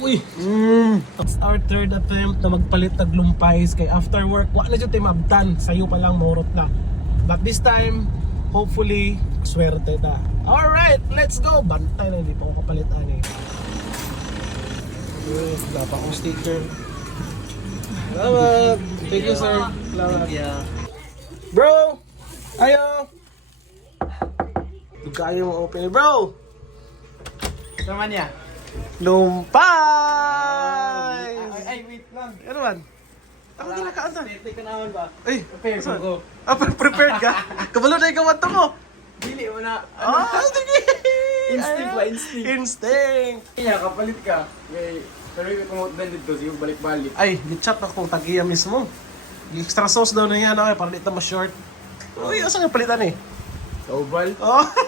Uy! It's our third attempt na magpalit tag lumpais kay after work, wala na dyan tayo mabdan. Sa'yo pa lang, mahurot na. But this time, hopefully, swerte na. Alright, let's go! Bantay na, hindi pa ako kapalitan eh. Wala pa akong sticker. Salamat! Thank you, sir. Salamat. Bro! Ayo! Dugayo mo open. Bro! Sama niya. Lumpay! Ay, wait lang. Ano man? Ako ginakaon ta. Take ka naman ba? Ay, Prepare saan? ko. Prepared ka? Kabalo na ikaw to mo. Dili mo na. Sige! Instinct ba? Instinct. Instinct! Kaya kapalit ka. Pero yung promote din dito, sige balik-balik. Ay, gitchat akong tagiya mismo. Extra sauce daw na yan, okay, para dito mas short. Uy, asa nga palitan eh? Sa oval. Oh,